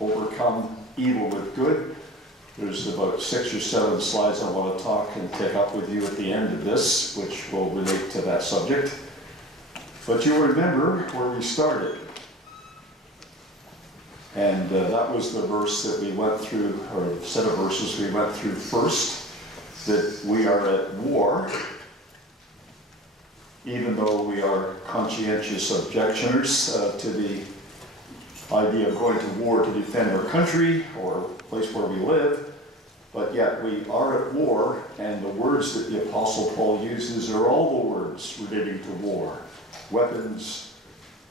overcome evil with good. There's about 6 or 7 slides I want to talk and take up with you at the end of this, which will relate to that subject. But you'll remember where we started. And that was the verse that we went through, or the set of verses we went through first, that we are at war, even though we are conscientious objectioners to the idea of going to war to defend our country or the place where we live, but yet we are at war, and the words that the Apostle Paul uses are all the words relating to war. Weapons.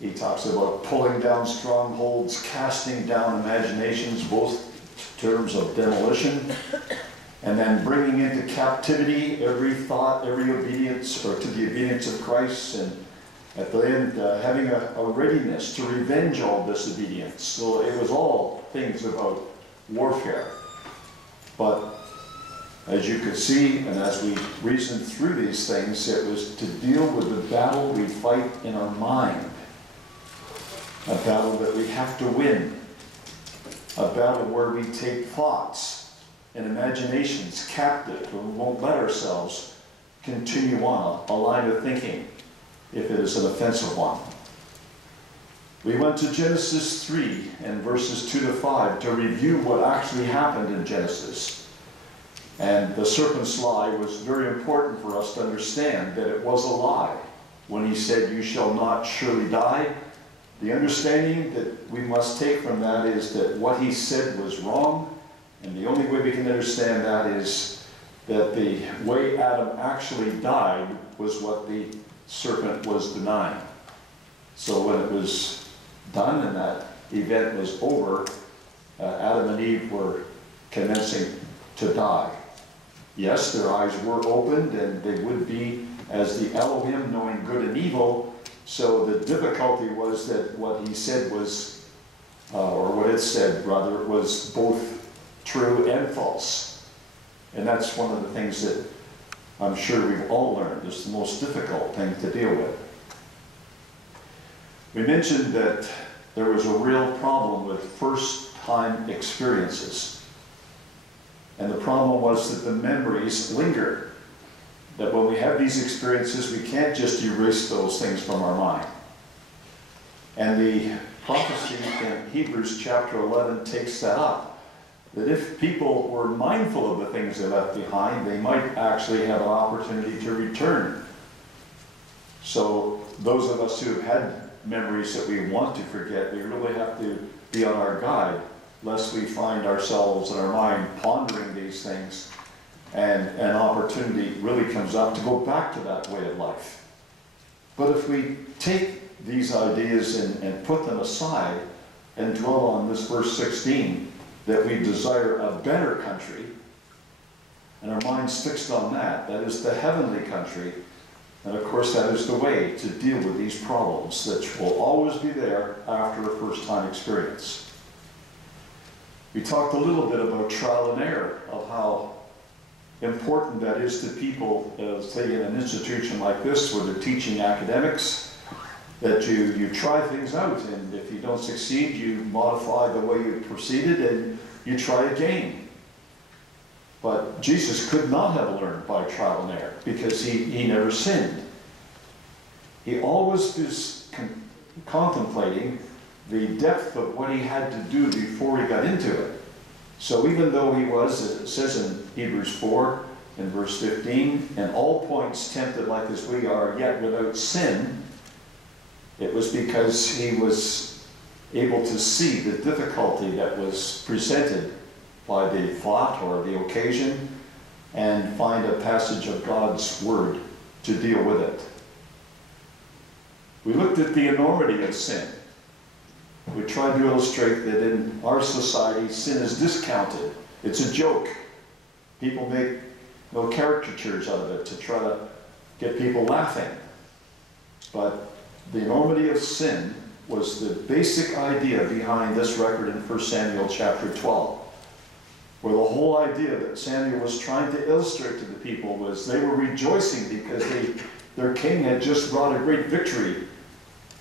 He talks about pulling down strongholds, casting down imaginations, both terms of demolition, and then bringing into captivity every thought, every obedience, or to the obedience of Christ, and at the end having a readiness to revenge all disobedience. So it was all things about warfare. But as you could see, and as we reasoned through these things, it was to deal with the battle we fight in our mind. A battle that we have to win. A battle where we take thoughts and imaginations captive, and we won't let ourselves continue on a line of thinking if it is an offensive one. We went to Genesis 3 and verses 2 to 5 to review what actually happened in Genesis. And the serpent's lie was very important for us to understand that it was a lie. When he said, "You shall not surely die," the understanding that we must take from that is that what he said was wrong, and the only way we can understand that is that the way Adam actually died was what the serpent was denying. So when it was done and that event was over, Adam and Eve were commencing to die. Yes, their eyes were opened, and they would be as the Elohim, knowing good and evil. So the difficulty was that what he said was, or what it said rather, was both true and false. And that's one of the things that I'm sure we've all learned is the most difficult thing to deal with. We mentioned that there was a real problem with first-time experiences. And the problem was that the memories lingered. That when we have these experiences, we can't just erase those things from our mind. And the prophecy in Hebrews chapter 11 takes that up. That if people were mindful of the things they left behind, they might actually have an opportunity to return. So those of us who have had memories that we want to forget, we really have to be on our guard, lest we find ourselves in our mind pondering these things, and an opportunity really comes up to go back to that way of life. But if we take these ideas and put them aside and dwell on this verse 16, that we desire a better country, and our minds fixed on that, that is the heavenly country, and of course that is the way to deal with these problems that will always be there after a first-time experience. We talked a little bit about trial and error, of how important that is to people, say in an institution like this where they're teaching academics, that you try things out, and if you don't succeed, you modify the way you proceeded and you try again. But Jesus could not have learned by trial and error because he never sinned. He always was contemplating the depth of what he had to do before he got into it. So even though he was, as it says in Hebrews 4 in verse 15, in all points tempted like as we are, yet without sin, it was because he was able to see the difficulty that was presented by the thought or the occasion and find a passage of God's Word to deal with it. We looked at the enormity of sin. We tried to illustrate that in our society, sin is discounted. It's a joke. People make caricatures out of it to try to get people laughing. But the enormity of sin was the basic idea behind this record in 1 Samuel chapter 12, where the whole idea that Samuel was trying to illustrate to the people was they were rejoicing because their king had just brought a great victory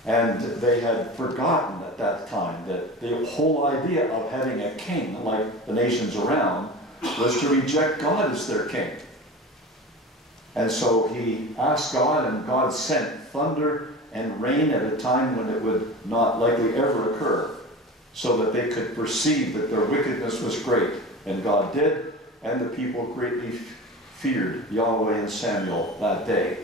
And they had forgotten at that time that the whole idea of having a king, like the nations around, was to reject God as their king. And so he asked God, and God sent thunder and rain at a time when it would not likely ever occur, so that they could perceive that their wickedness was great. And God did, and the people greatly feared Yahweh and Samuel that day.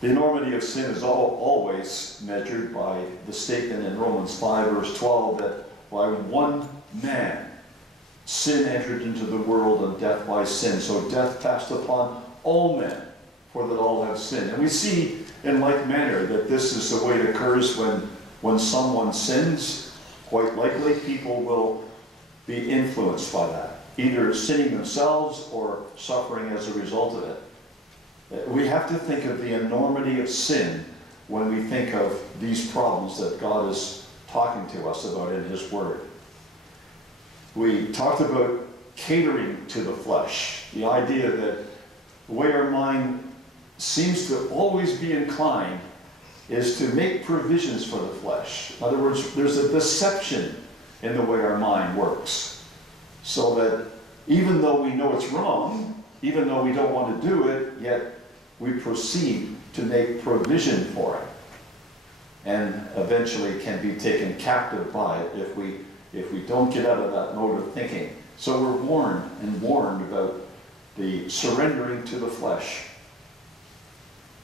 The enormity of sin is always measured by the statement in Romans 5 verse 12 that by one man sin entered into the world, and death by sin. So death passed upon all men, for that all have sinned. And we see in like manner that this is the way it occurs when someone sins. Quite likely people will be influenced by that, either sinning themselves or suffering as a result of it. We have to think of the enormity of sin when we think of these problems that God is talking to us about in His Word. We talked about catering to the flesh, the idea that the way our mind seems to always be inclined is to make provisions for the flesh. In other words, there's a deception in the way our mind works, so that even though we know it's wrong, even though we don't want to do it, yet we proceed to make provision for it, and eventually can be taken captive by it if we don't get out of that mode of thinking. So we're warned about the surrendering to the flesh.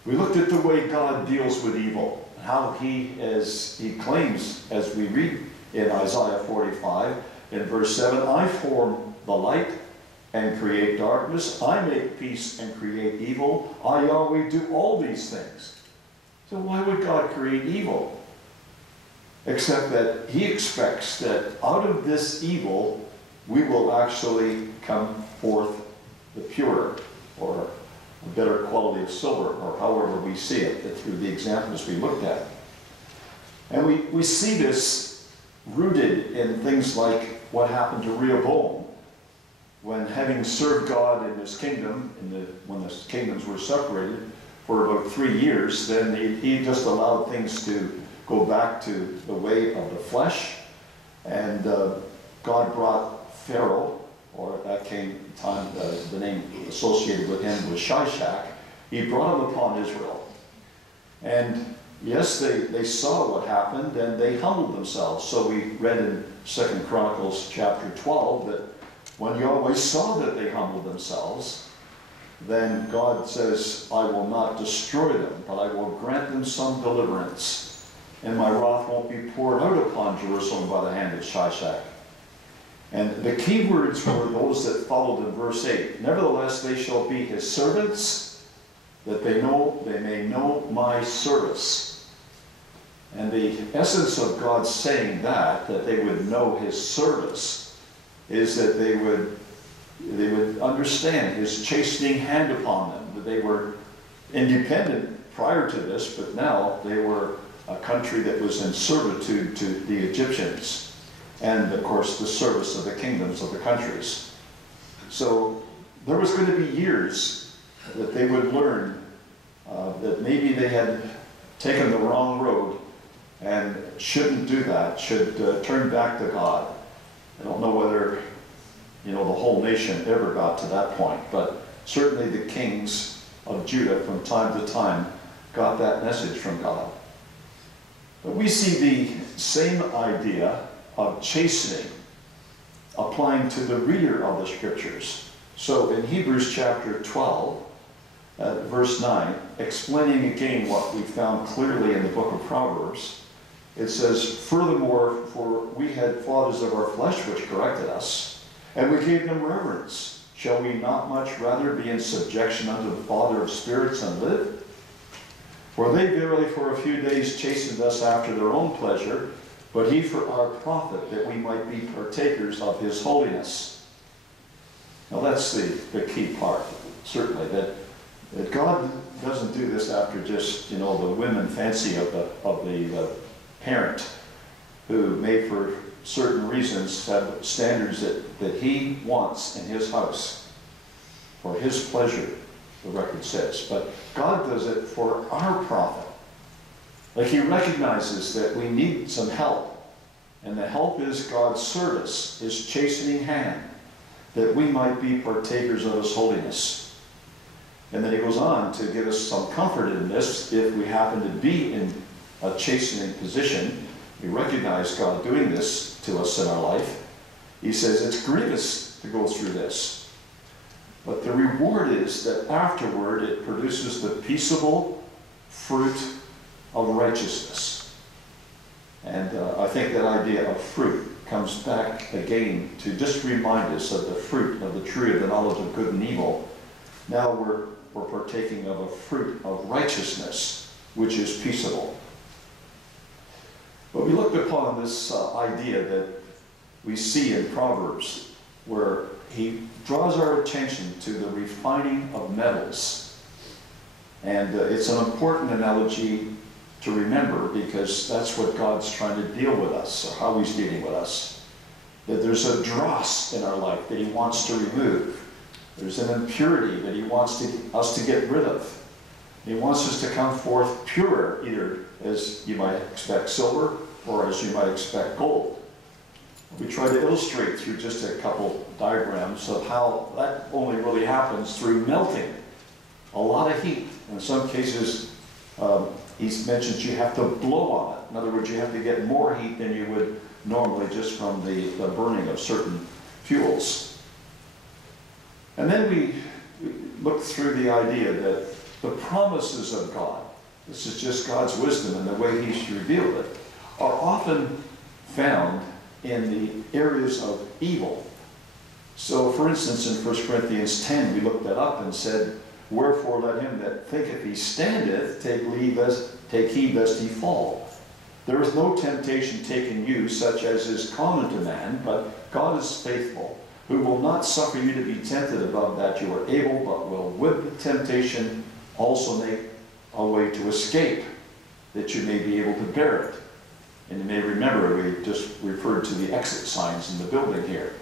We looked at the way God deals with evil, how He claims, as we read in Isaiah 45, in verse 7, I form the light and create darkness. I make peace and create evil. I, Yahweh, do all these things. So why would God create evil? Except that He expects that out of this evil, we will actually come forth the pure, or a better quality of silver, or however we see it, through the examples we looked at. And we see this rooted in things like what happened to Rehoboam, when, having served God in His kingdom, when the kingdoms were separated for about 3 years, then he just allowed things to go back to the way of the flesh, and God brought Pharaoh, or at that time the name associated with him was Shishak. He brought him upon Israel. And yes, they saw what happened, and they humbled themselves. So we read in 2 Chronicles chapter 12 that when Yahweh saw that they humbled themselves, then God says, I will not destroy them, but I will grant them some deliverance, and my wrath won't be poured out upon Jerusalem by the hand of Shishak. And the key words were those that followed in verse 8. Nevertheless, they shall be His servants, that they may know my service. And the essence of God saying that they would know His service, is that they would understand His chastening hand upon them. That they were independent prior to this, but now they were a country that was in servitude to the Egyptians, and of course the service of the kingdoms of the countries. So there was going to be years that they would learn that maybe they had taken the wrong road and shouldn't do that, should turn back to God. I don't know whether, the whole nation ever got to that point, but certainly the kings of Judah from time to time got that message from God. But we see the same idea of chastening applying to the reader of the Scriptures. So in Hebrews chapter 12, verse 9, explaining again what we found clearly in the book of Proverbs, it says, furthermore, for we had fathers of our flesh which corrected us, and we gave them reverence. Shall we not much rather be in subjection unto the Father of spirits and live? For they verily for a few days chastened us after their own pleasure, but He for our profit, that we might be partakers of His holiness. Now that's the key part, certainly, that God doesn't do this after just, the whim and fancy of the parent, who may for certain reasons have standards that He wants in His house for His pleasure, the record says. But God does it for our profit. Like he recognizes that we need some help. And the help is God's service, his chastening hand, that we might be partakers of his holiness. And then he goes on to give us some comfort in this. If we happen to be in a chastening position, we recognize God doing this to us in our life. He says it's grievous to go through this. But the reward is that afterward it produces the peaceable fruit of righteousness. And I think that idea of fruit comes back again to just remind us of the fruit of the tree of the knowledge of good and evil. Now we're partaking of a fruit of righteousness, which is peaceable. But we looked upon this idea that we see in Proverbs, where he draws our attention to the refining of metals. And it's an important analogy to remember, because that's what God's trying to deal with us, or how he's dealing with us. That there's a dross in our life that he wants to remove. There's an impurity that he wants us to get rid of. He wants us to come forth pure, either as you might expect silver, or as you might expect gold. We try to illustrate through just a couple diagrams of how that only really happens through melting. A lot of heat. In some cases, he mentions you have to blow on it. In other words, you have to get more heat than you would normally just from the burning of certain fuels. And then we look through the idea that the promises of God, this is just God's wisdom and the way he's revealed it, are often found in the areas of evil. So, for instance, in 1 Corinthians 10, we looked that up and said, wherefore let him that thinketh he standeth take heed lest he fall. There is no temptation taken you such as is common to man, but God is faithful, who will not suffer you to be tempted above that you are able, but will with the temptation also make a way to escape, that you may be able to bear it. And you may remember we just referred to the exit signs in the building here,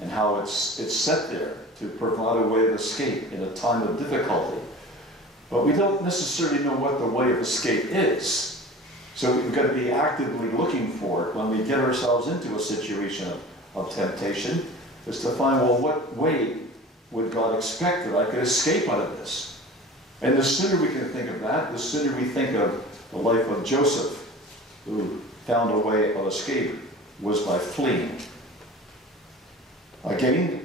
and how it's set there to provide a way of escape in a time of difficulty. But we don't necessarily know what the way of escape is. So we've got to be actively looking for it when we get ourselves into a situation of temptation, is to find, well, what way would God expect that I could escape out of this? And the sooner we can think of that, the sooner we think of the life of Joseph, who found a way of escape was by fleeing. Again,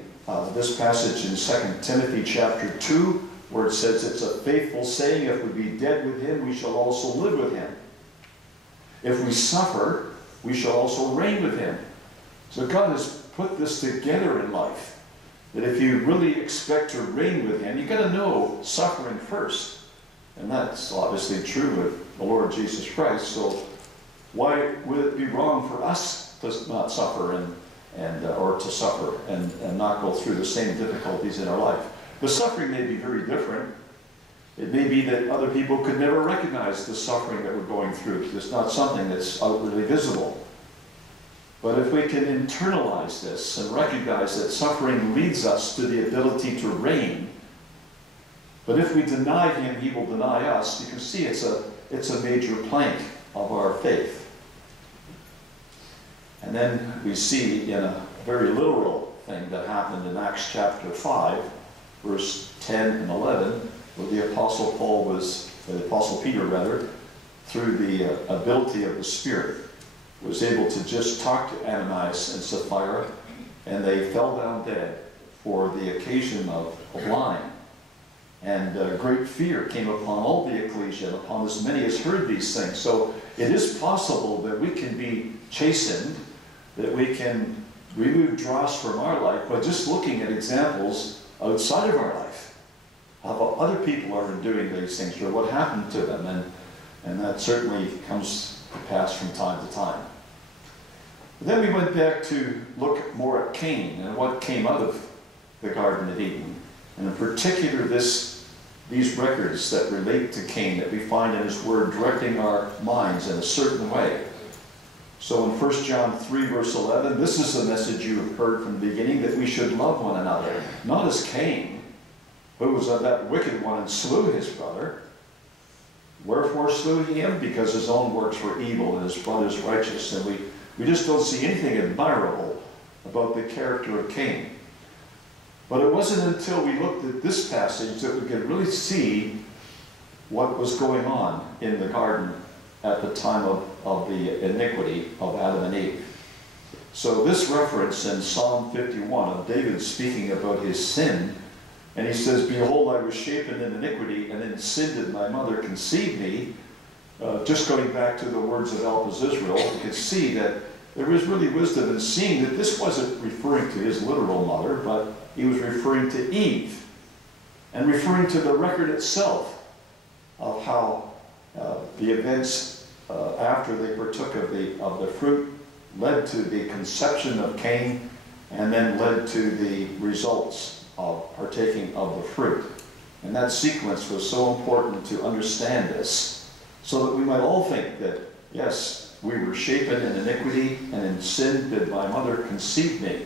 this passage in 2 Timothy chapter 2, where it says it's a faithful saying, if we be dead with him, we shall also live with him. If we suffer, we shall also reign with him. So God has put this together in life, that if you really expect to reign with him, you've got to know suffering first. And that's obviously true with the Lord Jesus Christ. So why would it be wrong for us to not suffer or to suffer and not go through the same difficulties in our life? The suffering may be very different. It may be that other people could never recognize the suffering that we're going through. It's not something that's outwardly visible. But if we can internalize this and recognize that suffering leads us to the ability to reign, but if we deny him, he will deny us. You can see it's a major plank of our faith. And then we see in a very literal thing that happened in Acts chapter 5, verse 10 and 11, where the Apostle Peter rather, through the ability of the Spirit, was able to just talk to Ananias and Sapphira, and they fell down dead for the occasion of lying. And great fear came upon all the ecclesia, and upon as many as heard these things. So it is possible that we can be chastened, that we can remove dross from our life by just looking at examples outside of our life, how other people are doing these things, or what happened to them, and that certainly comes to pass from time to time. But then we went back to look more at Cain and what came out of the Garden of Eden, and in particular these records that relate to Cain that we find in his word directing our minds in a certain way. So in 1 John 3 verse 11, this is the message you have heard from the beginning, that we should love one another, not as Cain, who was that wicked one and slew his brother. Wherefore slew he him? Because his own works were evil and his blood is righteous. And we just don't see anything admirable about the character of Cain. But it wasn't until we looked at this passage that we could really see what was going on in the garden at the time of the iniquity of Adam and Eve. So this reference in Psalm 51 of David speaking about his sin, and he says, behold, I was shapen in iniquity, and in sin did my mother conceive me. Just going back to the words of Elpis Israel, you can see that there is really wisdom in seeing that this wasn't referring to his literal mother, but he was referring to Eve, and referring to the record itself of how the events after they partook of the fruit led to the conception of Cain, and then led to the results of partaking of the fruit. And that sequence was so important to understand this, so that we might all think that, yes, we were shapen in iniquity, and in sin did my mother conceive me.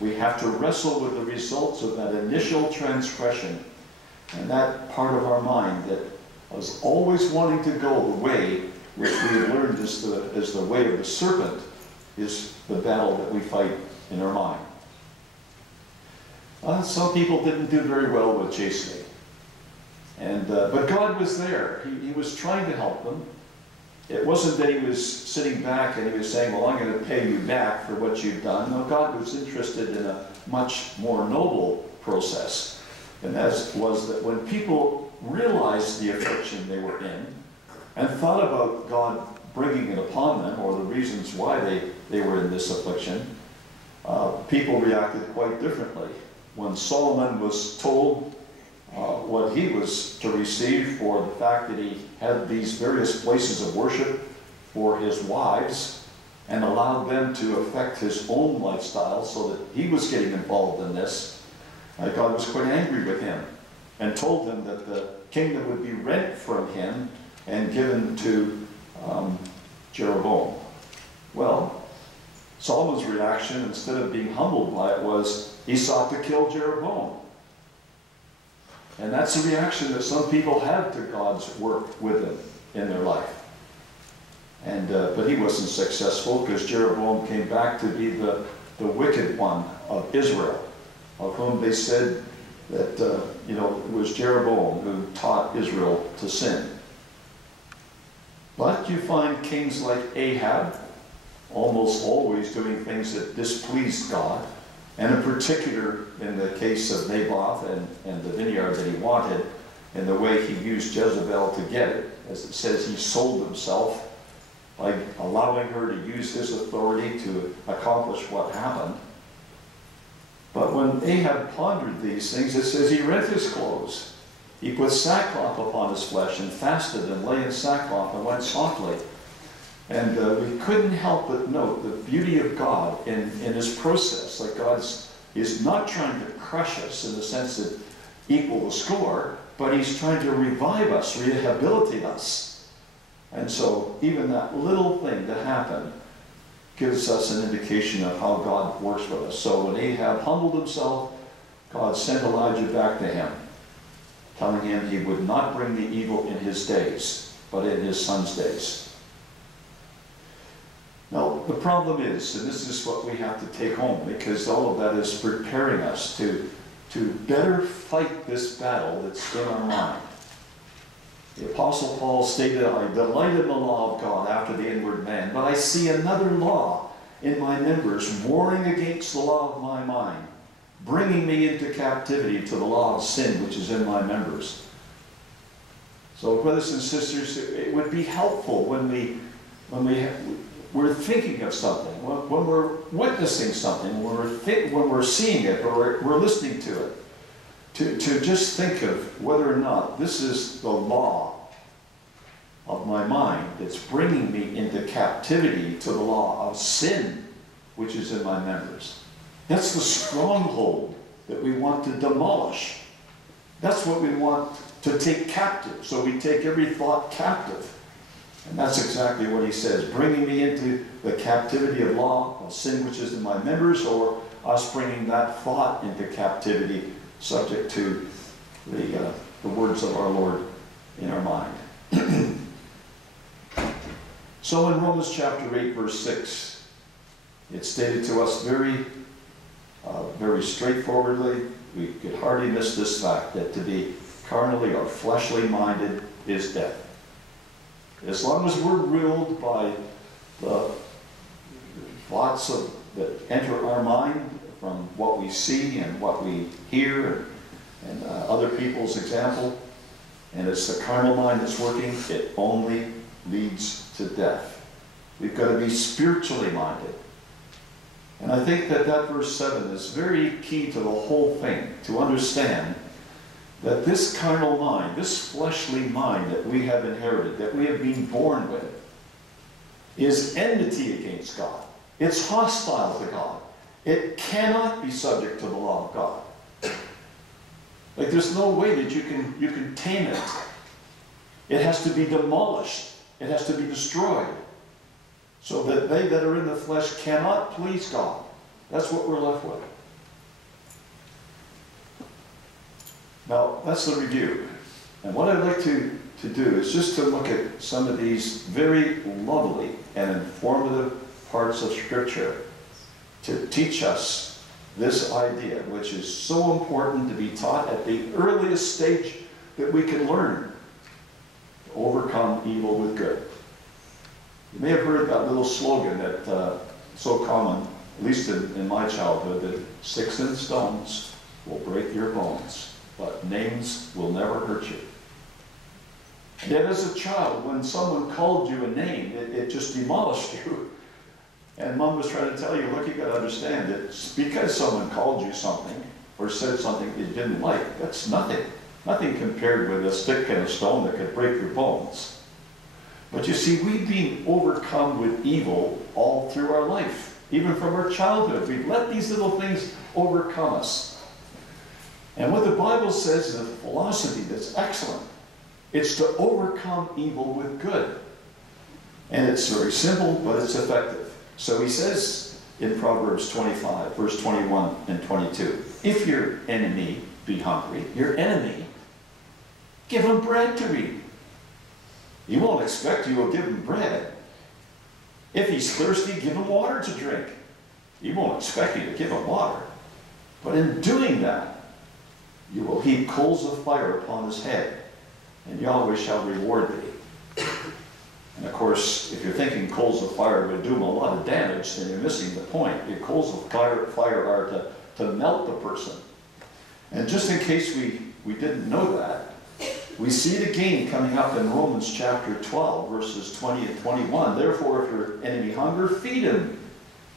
We have to wrestle with the results of that initial transgression, and that part of our mind that was always wanting to go the way which we have learned is the way of the serpent, is the battle that we fight in our mind. Some people didn't do very well with chastening. But God was there. He was trying to help them. It wasn't that he was sitting back and he was saying, well, I'm going to pay you back for what you've done. No, God was interested in a much more noble process. And that was that when people realized the affliction they were in and thought about God bringing it upon them, or the reasons why they were in this affliction, people reacted quite differently. When Solomon was told what he was to receive for the fact that he had these various places of worship for his wives and allowed them to affect his own lifestyle so that he was getting involved in this, God was quite angry with him and told him that the kingdom would be rent from him and given to Jeroboam. Well, Solomon's reaction, instead of being humbled by it, was he sought to kill Jeroboam. And that's a reaction that some people have to God's work with them in their life. But he wasn't successful, because Jeroboam came back to be the wicked one of Israel, of whom they said that it was Jeroboam who taught Israel to sin. But you find kings like Ahab almost always doing things that displeased God, and in particular in the case of Naboth and the vineyard that he wanted, and the way he used Jezebel to get it. As it says, he sold himself by allowing her to use his authority to accomplish what happened. But when Ahab pondered these things, it says he rent his clothes. He put sackcloth upon his flesh and fasted and lay in sackcloth and went softly. And we couldn't help but note the beauty of God in his process. Like God is not trying to crush us in the sense that equal the score, but he's trying to revive us, rehabilitate us. And so even that little thing that happened gives us an indication of how God works with us. So when Ahab humbled himself, God sent Elijah back to him, telling him he would not bring the evil in his days, but in his son's days. Now, the problem is, and this is what we have to take home, because all of that is preparing us to better fight this battle that's in our mind. The Apostle Paul stated, I delight in the law of God after the inward man, but I see another law in my members, warring against the law of my mind, bringing me into captivity to the law of sin which is in my members. So, brothers and sisters, it would be helpful when we're thinking of something, when we're witnessing something, when we're seeing it or we're listening to it, to just think of whether or not this is the law of my mind that's bringing me into captivity to the law of sin which is in my members. That's the stronghold that we want to demolish. That's what we want to take captive. So we take every thought captive. And that's exactly what he says, bringing me into the captivity of law of sin which is in my members, or us bringing that thought into captivity subject to the words of our Lord in our mind. So in Romans chapter 8, verse 6, it's stated to us very straightforwardly. We could hardly miss this fact, that to be carnally or fleshly minded is death. As long as we're ruled by the thoughts that enter our mind from what we see and what we hear and other people's example, and it's the carnal mind that's working, it only leads to death. We've got to be spiritually minded. And I think that verse 7 is very key to the whole thing, to understand that this carnal mind, this fleshly mind that we have inherited, that we have been born with, is enmity against God. It's hostile to God. It cannot be subject to the law of God. Like, there's no way that you can tame it. It has to be demolished. It has to be destroyed. So that they that are in the flesh cannot please God. That's what we're left with. Now, that's the review. And what I'd like to do is just to look at some of these very lovely and informative parts of Scripture to teach us this idea, which is so important to be taught at the earliest stage that we can learn to overcome evil with good. You may have heard that little slogan that so common, at least in my childhood, that sticks and stones will break your bones, but names will never hurt you. And yet as a child, when someone called you a name, it just demolished you. And Mom was trying to tell you, look, you got to understand that because someone called you something or said something you didn't like, that's nothing. Nothing compared with a stick and a stone that could break your bones. But you see, we've been overcome with evil all through our life, even from our childhood. We've let these little things overcome us. And what the Bible says is a philosophy that's excellent. It's to overcome evil with good. And it's very simple, but it's effective. So he says in Proverbs 25, verse 21 and 22, if your enemy be hungry, your enemy, give him bread to eat. He won't expect you will give him bread. If he's thirsty, give him water to drink. He won't expect you to give him water. But in doing that, you will heap coals of fire upon his head, and Yahweh shall reward thee. And of course, if you're thinking coals of fire would do him a lot of damage, then you're missing the point. The coals of fire are to melt the person. And just in case we didn't know that, we see it again coming up in Romans chapter 12, verses 20 and 21. Therefore, if your enemy hunger, feed him.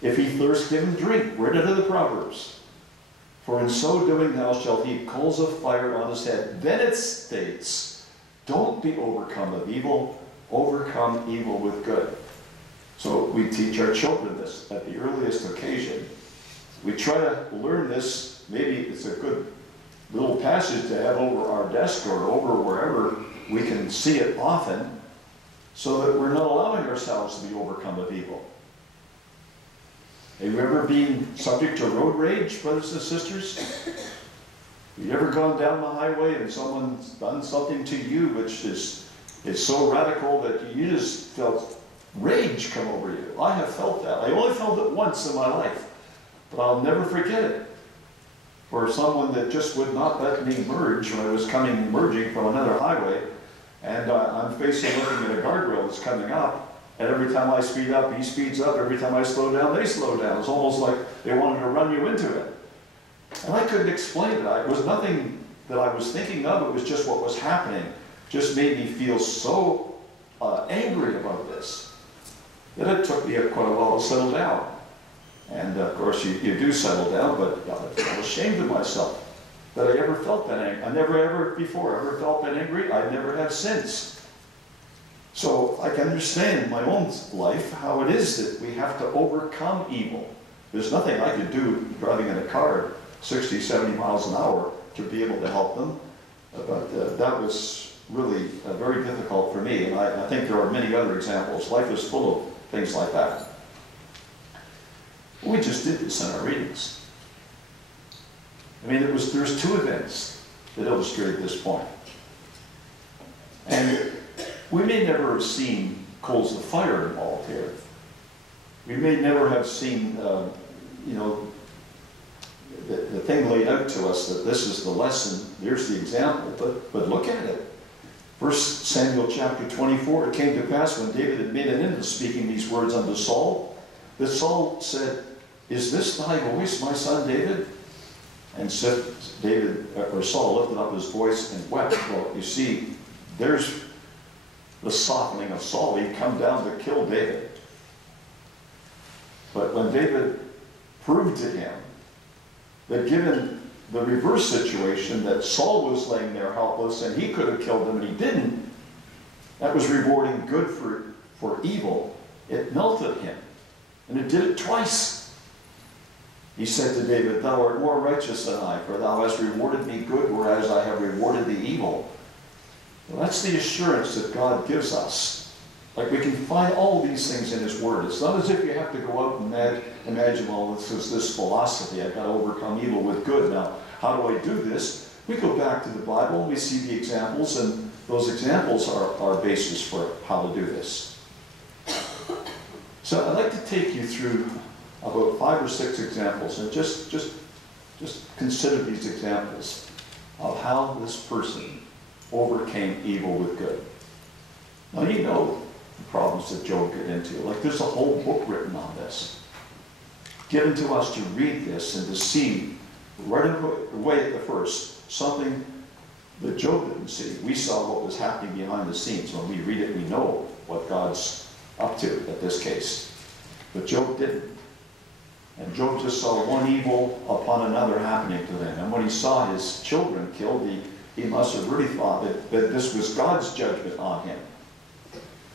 If he thirst, give him drink. Right out of the Proverbs. For in so doing thou shalt heap coals of fire on his head. Then it states, don't be overcome of evil, overcome evil with good. So we teach our children this at the earliest occasion. We try to learn this. Maybe it's a good little passage to have over our desk or over wherever we can see it often, so that we're not allowing ourselves to be overcome of evil. Have you ever been subject to road rage, brothers and sisters? Have you ever gone down the highway and someone's done something to you which is so radical that you just felt rage come over you? I have felt that. I only felt it once in my life, but I'll never forget it. For someone that just would not let me merge when I was merging from another highway, and I'm looking at a guardrail that's coming up, and every time I speed up, he speeds up. Every time I slow down, they slow down. It's almost like they wanted to run you into it. And I couldn't explain it. It was nothing that I was thinking of. It was just what was happening. Just made me feel so angry about this that it took me quite a while to settle down. And of course, you do settle down, but I'm ashamed of myself that I ever felt that angry. I never ever before ever felt that angry. I never have since. So I can understand in my own life how it is that we have to overcome evil. There's nothing I could do driving in a car at 60, 70 miles an hour to be able to help them. But that was really very difficult for me. And I think there are many other examples. Life is full of things like that. We just did this in our readings. I mean, there's two events that illustrate this point. And we may never have seen coals of fire involved here. We may never have seen, you know, the thing laid out to us that this is the lesson, here's the example, but look at it. 1 Samuel chapter 24, it came to pass when David had made an end of speaking these words unto Saul, that Saul said, "Is this thy voice, my son David?" And said Saul lifted up his voice and wept. Well, you see, there's the softening of Saul. He'd come down to kill David. But when David proved to him that given the reverse situation, that Saul was laying there helpless and he could have killed him and he didn't, that was rewarding good for evil, it melted him. And it did it twice. He said to David, "Thou art more righteous than I, for thou hast rewarded me good, whereas I have rewarded thee evil." Well, that's the assurance that God gives us. Like, we can find all these things in His Word. It's not as if you have to go out and imagine, well, this is this philosophy. I've got to overcome evil with good. Now, how do I do this? We go back to the Bible, and we see the examples, and those examples are our basis for how to do this. So I'd like to take you through about 5 or 6 examples, and just consider these examples of how this person overcame evil with good. Now, you know the problems that Job get into. Like, there's a whole book written on this. Given to us to read this and to see right away at the first something that Job didn't see. We saw what was happening behind the scenes. When we read it, we know what God's up to at this case. But Job didn't. And Job just saw one evil upon another happening to him. And when he saw his children killed, he must have really thought that this was God's judgment on him.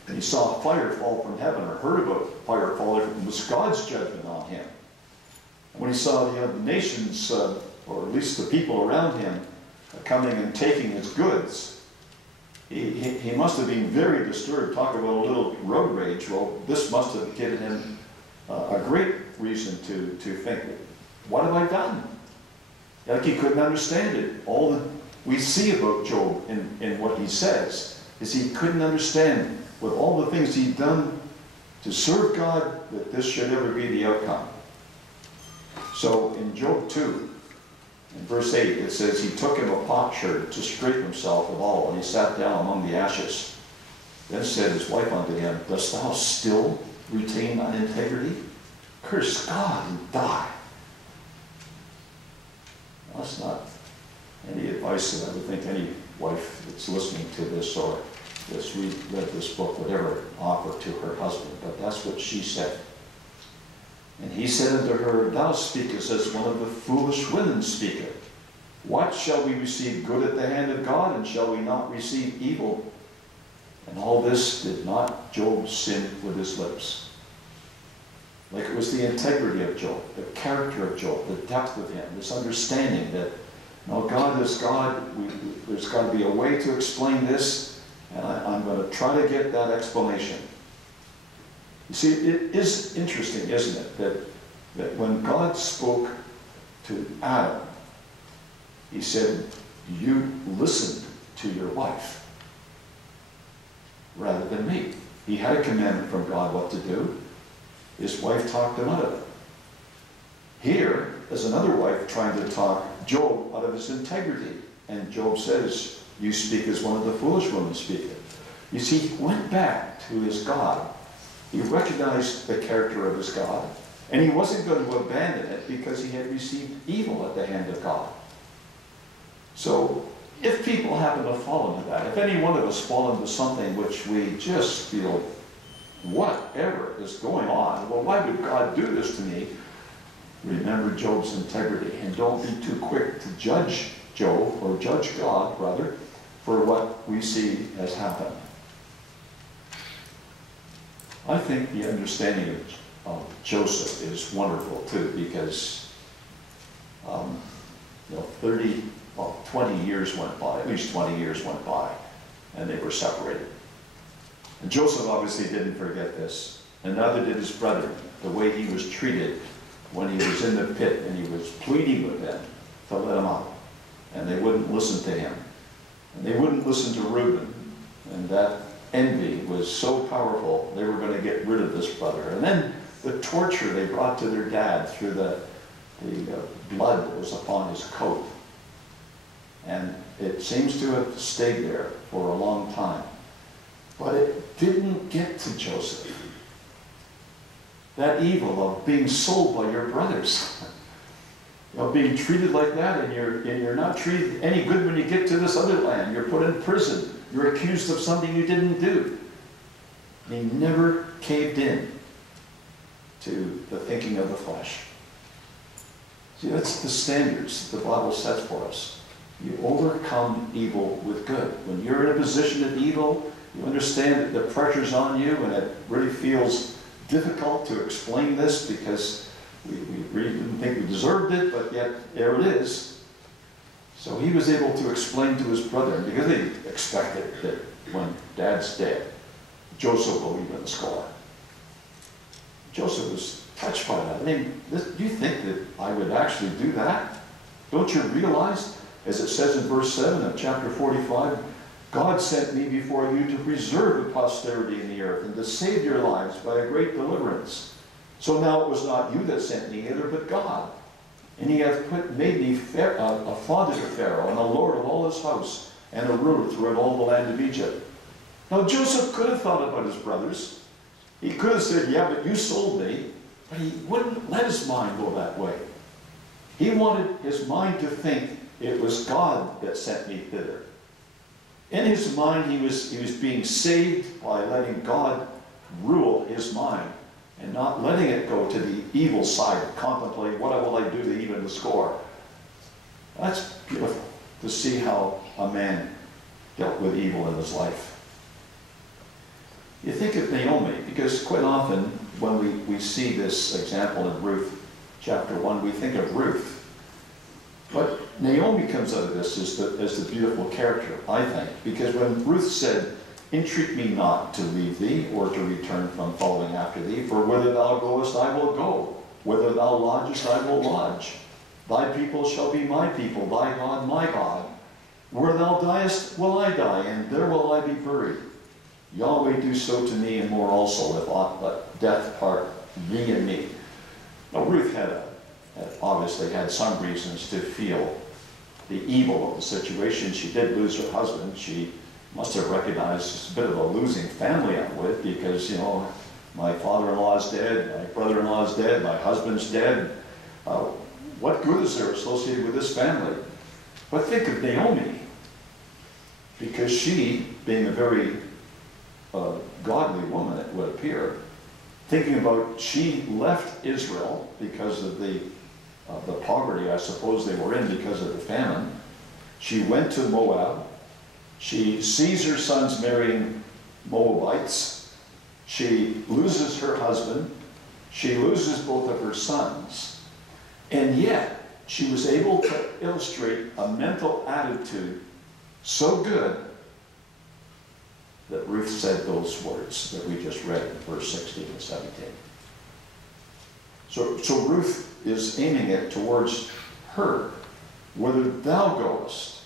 And he saw fire fall from heaven, or heard about fire falling, it was God's judgment on him. And when he saw the other nations, or at least the people around him, coming and taking his goods, he must have been very disturbed. Talk about a little road rage. Well, this must have given him a great reason to think, what have I done? Like, he couldn't understand it. All that we see about Job in what he says is he couldn't understand, with all the things he'd done to serve God, that this should ever be the outcome. So in Job 2, in verse 8, it says, he took him a potsherd to scrape himself withal, and he sat down among the ashes. Then said his wife unto him, Dost thou still retain thine integrity? Curse God and die. Now, that's not any advice that I would think any wife that's listening to this or that's read this book would ever offer to her husband. But that's what she said. And he said unto her, Thou speakest as one of the foolish women speaketh. What shall we receive good at the hand of God, and shall we not receive evil? And all this did not Job sin with his lips. Like, it was the integrity of Job, the character of Job, the depth of him, this understanding that, no, God is God. There's got to be a way to explain this, and I'm going to try to get that explanation. You see, it is interesting, isn't it, that when God spoke to Adam, he said, you listened to your wife rather than me. He had a commandment from God what to do. His wife talked him out of it. Here is another wife trying to talk Job out of his integrity. And Job says, you speak as one of the foolish women speaketh. You see, he went back to his God. He recognized the character of his God, and he wasn't going to abandon it because he had received evil at the hand of God. So, if people happen to fall into that, if any one of us fall into something which we just feel, whatever is going on, well, why would God do this to me? Remember Job's integrity, and don't be too quick to judge Job, or judge God, rather, for what we see has happened. I think the understanding of Joseph is wonderful too, because 20 years went by, at least 20 years went by, and they were separated. And Joseph obviously didn't forget this, and neither did his brother, the way he was treated when he was in the pit and he was pleading with them to let him out. And they wouldn't listen to him. And they wouldn't listen to Reuben. And that envy was so powerful, they were going to get rid of this brother. And then the torture they brought to their dad through the blood that was upon his coat. And it seems to have stayed there for a long time. But it didn't get to Joseph. That evil of being sold by your brothers. You know, being treated like that, and you're not treated any good when you get to this other land. You're put in prison. You're accused of something you didn't do. And he never caved in to the thinking of the flesh. See, that's the standards the Bible sets for us. You overcome evil with good. When you're in a position of evil, you understand that the pressure's on you, and it really feels difficult to explain this because we really didn't think we deserved it, but yet there it is. So he was able to explain to his brother, because they expected that when Dad's dead, Joseph will leave in the score. Joseph was touched by that. I mean, do you think that I would actually do that? Don't you realize, as it says in verse 7 of chapter 45, God sent me before you to preserve a posterity in the earth and to save your lives by a great deliverance. So now it was not you that sent me hither, but God. And he hath made me a father to Pharaoh, and a lord of all his house, and a ruler throughout all the land of Egypt. Now Joseph could have thought about his brothers. He could have said, yeah, but you sold me. But he wouldn't let his mind go that way. He wanted his mind to think it was God that sent me thither. In his mind, he was being saved by letting God rule his mind and not letting it go to the evil side, contemplate what will I do to even the score. That's beautiful to see how a man dealt with evil in his life. You think of Naomi, because quite often when we see this example in Ruth chapter 1, we think of Ruth. But Naomi comes out of this as the beautiful character, I think, because when Ruth said, entreat me not to leave thee, or to return from following after thee, for whither thou goest I will go, whither thou lodgest I will lodge. Thy people shall be my people, thy God my God. Where thou diest will I die, and there will I be buried. Yahweh do so to me, and more also, if aught but death part thee and me. Now Ruth had obviously had some reasons to feel the evil of the situation. She did lose her husband. She must have recognized it's a bit of a losing family I'm with, because, you know, my father-in-law is dead, my brother-in-law is dead, my husband's dead. What good is there associated with this family? But think of Naomi, because she, being a very godly woman, it would appear, thinking about, she left Israel because of the poverty I suppose they were in because of the famine. She went to Moab. She sees her sons marrying Moabites. She loses her husband. She loses both of her sons. And yet, she was able to illustrate a mental attitude so good that Ruth said those words that we just read in verse 16 and 17. So Ruth is aiming it towards her. Whither thou goest,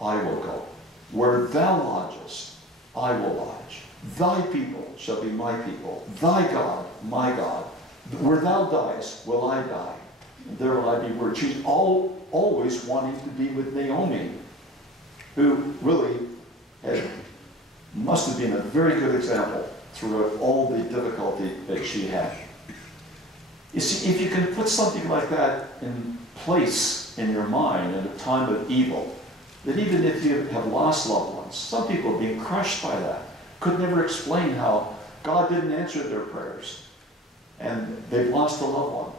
I will go. Where thou lodgest, I will lodge. Thy people shall be my people. Thy God, my God. Where thou diest, will I die. And there will I be buried. She's always wanting to be with Naomi, who really must have been a very good example throughout all the difficulty that she had. You see, if you can put something like that in place in your mind in a time of evil, that even if you have lost loved ones, some people have been crushed by that, could never explain how God didn't answer their prayers, and they've lost a loved one.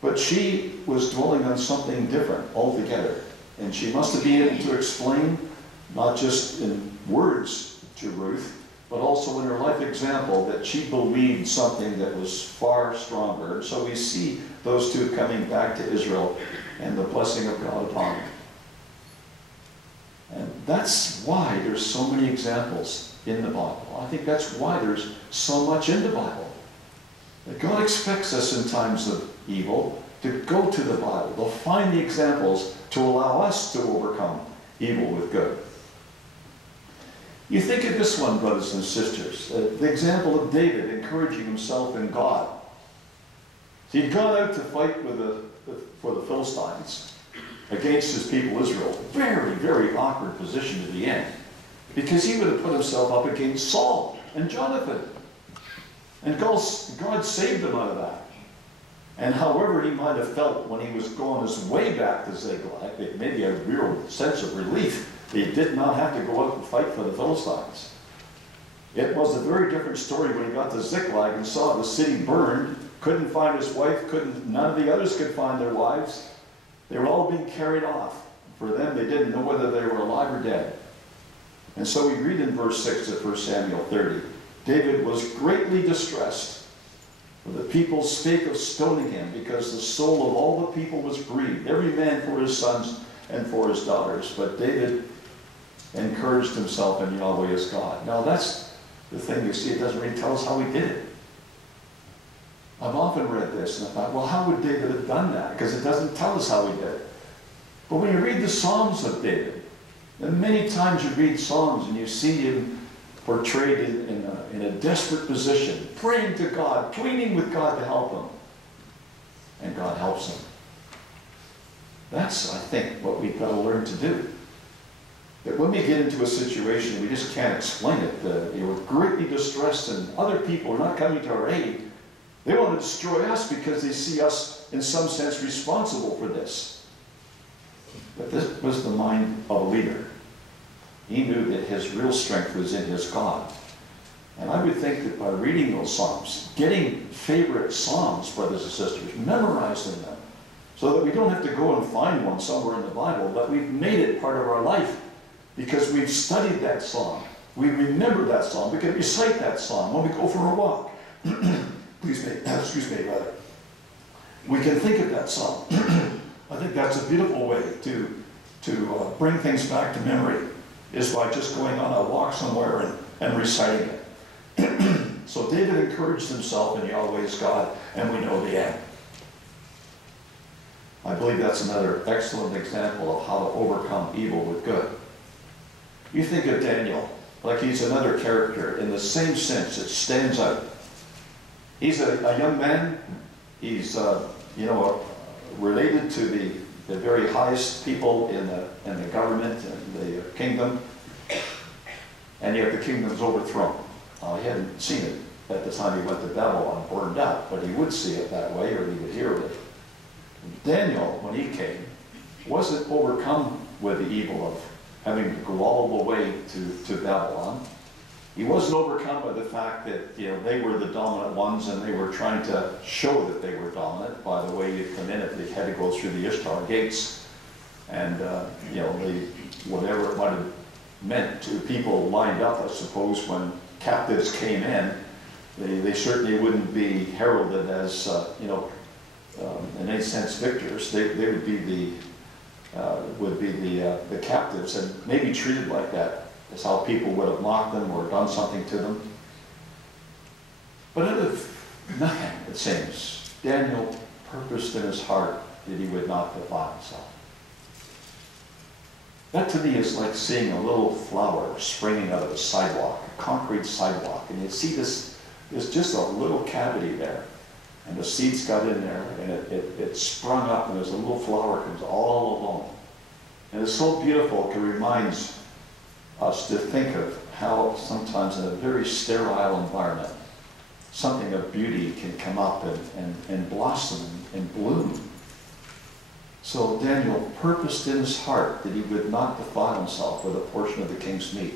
But she was dwelling on something different altogether, and she must have been able to explain, not just in words to Ruth, but also in her life example, that she believed something that was far stronger. And so we see those two coming back to Israel and the blessing of God upon them. And that's why there's so many examples in the Bible. I think that's why there's so much in the Bible. That God expects us in times of evil to go to the Bible, to find the examples to allow us to overcome evil with good. You think of this one, brothers and sisters, the example of David encouraging himself in God. He'd gone out to fight for the Philistines against his people Israel. Very, very awkward position to be in, because he would have put himself up against Saul and Jonathan. And God saved him out of that. And however he might have felt when he was going his way back to Ziklag, it made a real sense of relief that he did not have to go out and fight for the Philistines. It was a very different story when he got to Ziklag and saw the city burned, couldn't find his wife, none of the others could find their wives. They were all being carried off. For them, they didn't know whether they were alive or dead. And so we read in verse 6 of 1 Samuel 30, David was greatly distressed, for the people spake of stoning him, because the soul of all the people was grieved, every man for his sons and for his daughters. But David encouraged himself in Yahweh his God. Now that's the thing, you see, it doesn't really tell us how he did it. I've often read this and I thought, well, how would David have done that? Because it doesn't tell us how he did it. But when you read the Psalms of David, and many times you read Psalms and you see him portrayed in a desperate position, praying to God, pleading with God to help him. And God helps him. That's, I think, what we've got to learn to do. That when we get into a situation we just can't explain it, we're greatly distressed and other people are not coming to our aid, they want to destroy us because they see us in some sense responsible for this. But this was the mind of a leader. He knew that his real strength was in his God. And I would think that by reading those Psalms, getting favorite Psalms, brothers and sisters, memorizing them, so that we don't have to go and find one somewhere in the Bible, that we've made it part of our life because we've studied that Psalm. We remember that Psalm. We can recite that Psalm when we go for a walk. Excuse me, rather. We can think of that Psalm. I think that's a beautiful way to bring things back to memory, is by just going on a walk somewhere and reciting it. So David encouraged himself in Yahweh's God, and we know the end. I believe that's another excellent example of how to overcome evil with good. You think of Daniel, like he's another character in the same sense. It stands out. He's a young man. He's related to the very highest people in the government and the kingdom, and yet the kingdom's overthrown. He hadn't seen it at the time he went to Babylon, burned out, but he would see it that way, or he would hear of it. Daniel, when he came, wasn't overcome with the evil of having to go all the way to Babylon. He wasn't overcome by the fact that they were the dominant ones and they were trying to show that they were dominant by the way you'd come in if they had to go through the Ishtar gates. And whatever it might have meant to people lined up, I suppose, when captives came in, they certainly wouldn't be heralded as in any sense victors. They would be the captives, and maybe treated like that. That's how people would have mocked them or done something to them. But out of nothing, it seems, Daniel purposed in his heart that he would not defile himself. That to me is like seeing a little flower springing out of a sidewalk, a concrete sidewalk, and you see there's just a little cavity there, and the seeds got in there, and it sprung up, and there's a little flower comes all alone. And it's so beautiful, it reminds us to think of how sometimes in a very sterile environment, something of beauty can come up and blossom and bloom. So Daniel purposed in his heart that he would not defile himself with a portion of the king's meat.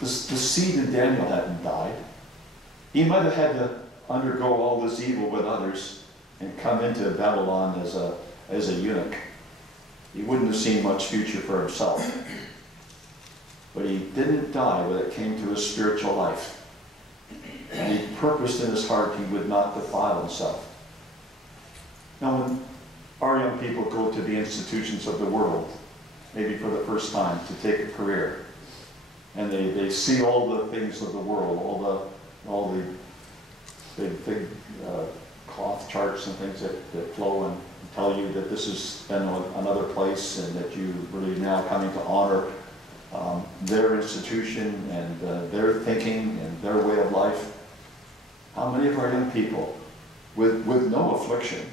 The seed in Daniel hadn't died. He might have had to undergo all this evil with others and come into Babylon as a eunuch. He wouldn't have seen much future for himself. But he didn't die when it came to his spiritual life. And he purposed in his heart he would not defile himself. Now when our young people go to the institutions of the world, maybe for the first time, to take a career, and they see all the things of the world, all the big cloth charts and things that flow and tell you that this is another place and that you really now coming to honor their institution and their thinking and their way of life. How many of our young people, with no affliction,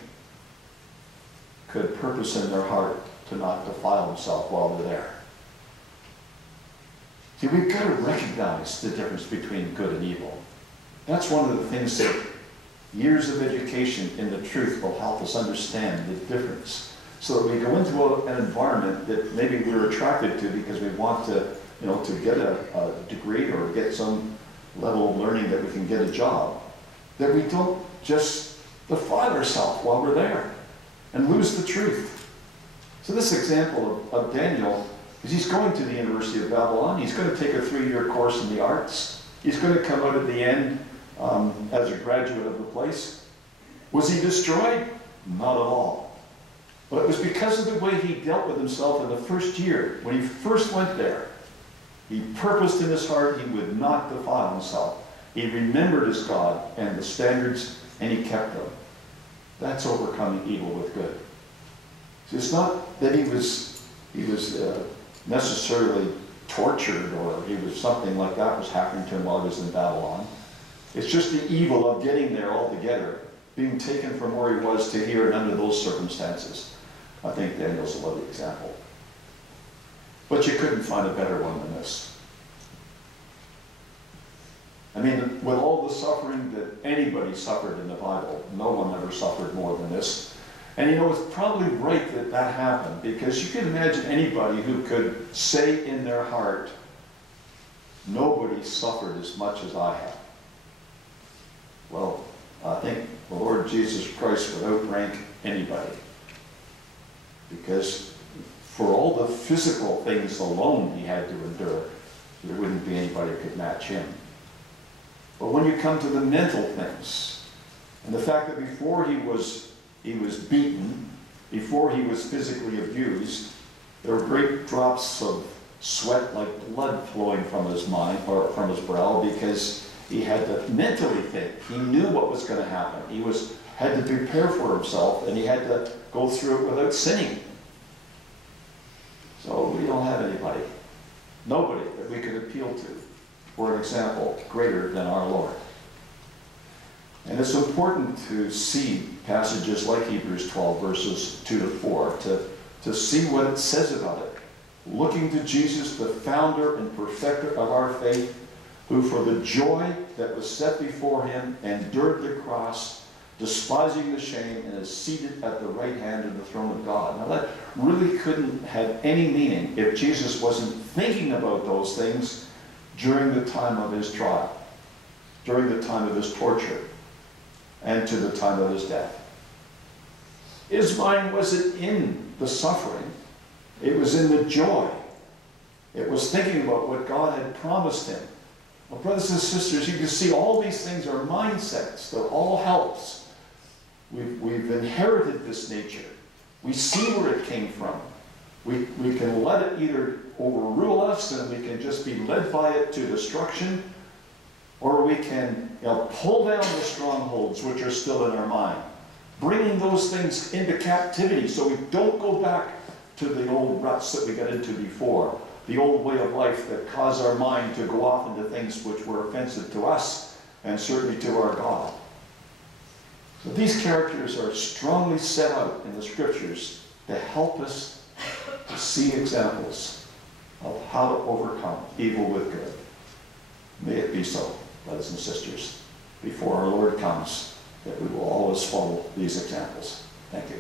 could purpose in their heart to not defile themselves while they're there? See, we've got to recognize the difference between good and evil. That's one of the things that years of education in the truth will help us understand the difference, so that we go into an environment that maybe we're attracted to because we want to, to get a degree or get some level of learning that we can get a job, that we don't just defile ourselves while we're there and lose the truth. So this example of Daniel is he's going to the University of Babylon. He's going to take a 3-year course in the arts. He's going to come out at the end as a graduate of the place. Was he destroyed? Not at all. But it was because of the way he dealt with himself in the first year. When he first went there, he purposed in his heart he would not defile himself. He remembered his God and the standards, and he kept them. That's overcoming evil with good. So it's not that he was necessarily tortured, or he was something like that was happening to him while he was in Babylon. It's just the evil of getting there altogether, being taken from where he was to here and under those circumstances. I think Daniel's a lovely example. But you couldn't find a better one than this. I mean, with all the suffering that anybody suffered in the Bible, no one ever suffered more than this. And it's probably right that that happened, because you can imagine anybody who could say in their heart, nobody suffered as much as I have. Well, I think the Lord Jesus Christ would outrank anybody, because for all the physical things alone he had to endure, there wouldn't be anybody who could match him. But when you come to the mental things, and the fact that before he was beaten, before he was physically abused, there were great drops of sweat like blood flowing from his mind or from his brow, because he had to mentally think. He knew what was going to happen. He had to prepare for himself, and he had to go through it without sinning. So we don't have anybody, nobody that we could appeal to for an example greater than our Lord. And it's important to see passages like Hebrews 12, verses 2 to 4, to see what it says about it. Looking to Jesus, the founder and perfecter of our faith, who for the joy that was set before him endured the cross, despising the shame, and is seated at the right hand of the throne of God. Now that really couldn't have any meaning if Jesus wasn't thinking about those things during the time of his trial, during the time of his torture, and to the time of his death. His mind wasn't in the suffering. It was in the joy. It was thinking about what God had promised him. Well, brothers and sisters, you can see all these things are mindsets that all helps. We've inherited this nature. We see where it came from. We can let it either overrule us, and we can just be led by it to destruction, or we can pull down the strongholds which are still in our mind, bringing those things into captivity so we don't go back to the old ruts that we got into before, the old way of life that caused our mind to go off into things which were offensive to us and certainly to our God. So these characters are strongly set out in the scriptures to help us to see examples of how to overcome evil with good. May it be so, brothers and sisters, before our Lord comes, that we will always follow these examples. Thank you.